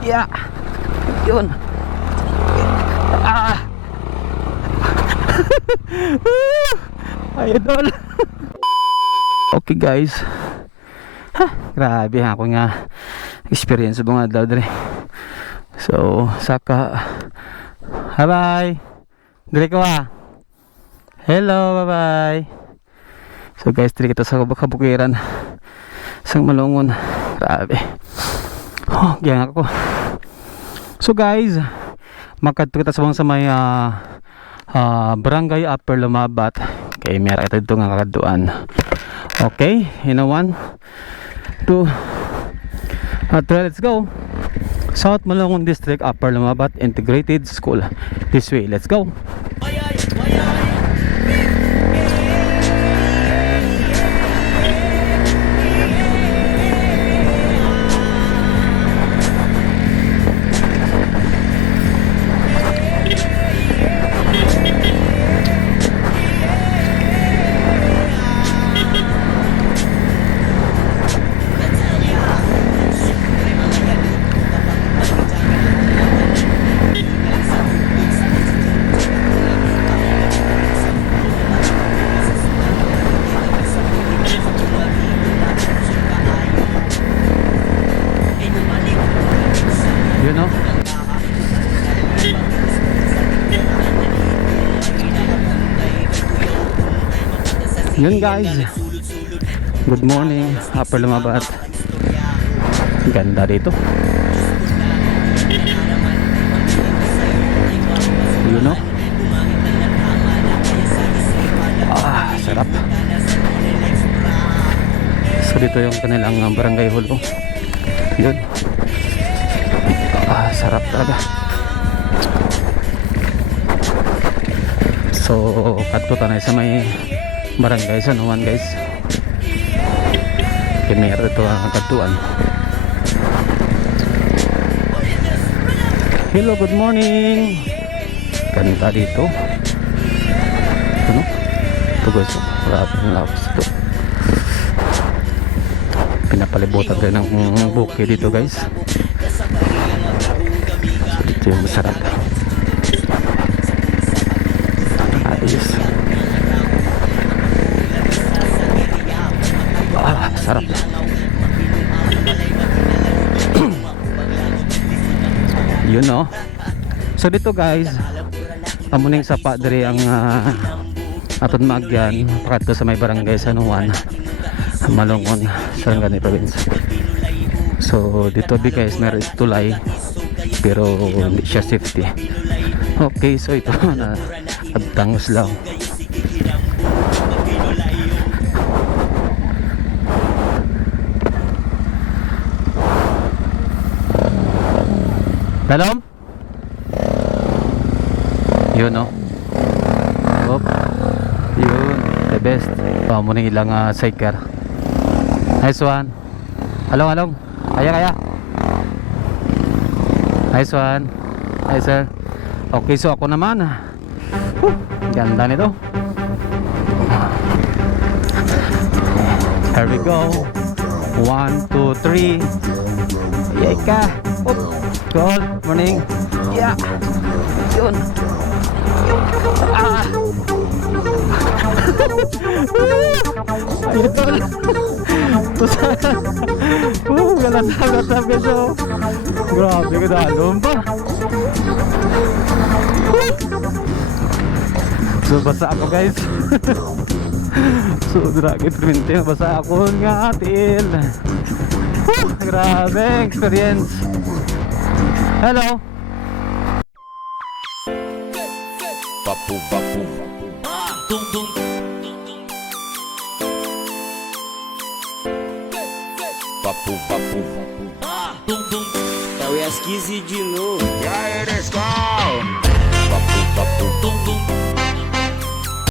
Yeah. Yun. Ah. Idol. okay guys. Ha, grabe ako nga experience mga daw dre. So, saka Bye bye. Dire ko ah. Hello, bye bye. So guys, dire kita sa kabukiran. Sang malungon. Grabe. Oh, gyan ako. So guys, makadto kita sa sa may ah, ah, barangay Upper Lumabat. Kay meron kita dito nga kakaduan. Okay, you know one, two, at let's go. South Malongon District Upper Lumabat Integrated School. This way, let's go. Yun guys. Good morning. Upper Lumabat. Ganda dito. You know? Ah, sarap. So dito yung kanilang uh, barangay hall. Oh. Yun. Ah, sarap talaga. So, kadto tanay sa may barangay sa nuwan guys. Kaya meron ito ang kadtuan. Hello, good morning. Ganda dito. Ano? Ito guys, oh. lakas ito. Pinapalibutan rin ng bukid dito guys. Ito yung masarap. Yun no. So dito guys, amuning sapa diri ang uh, aton magyan pakadto sa may barangay San Juan. Malungon, Sarangani province. So dito di guys meron tulay pero hindi siya safety. Okay, so ito na abtangos lang. Talom? Yun no? Op. Yun, the best. Oh, muna ilang uh, sidecar. Nice one. Along, along. Kaya, kaya. Nice one. Hi, sir. Okay, so ako naman. Whew, ganda nito. Here we go. One, two, three. Yay ka. Good morning. Yeah. Yun. Ah. Idol. Tusa. Uh, galas agad na beso. Grabe ka dalom pa. So basa ako guys. so dragit rinti basa ako nga atil. Whew, grabe experience. Hello. Papu papu Tung tung Papu papu Tung tung É o Yaskizi de novo. E aí, Papu papu